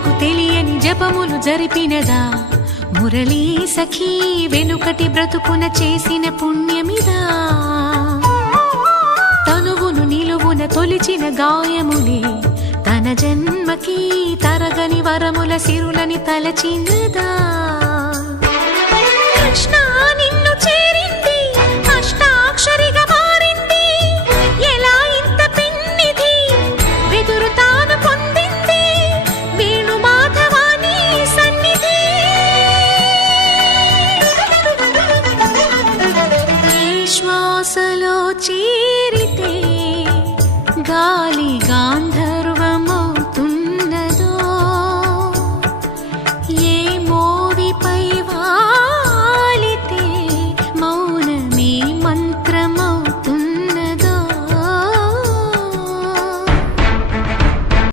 జనులకు తెలియని జపములు జరిపినదా మురళీ సఖీ వెనుకటి బ్రతుకున చేసిన పుణ్యమిదా తనువును నిలువున తొలిచిన గాయములే తన జన్మకి తరగని వరముల సిరులని తలచినదా కృష్ణాని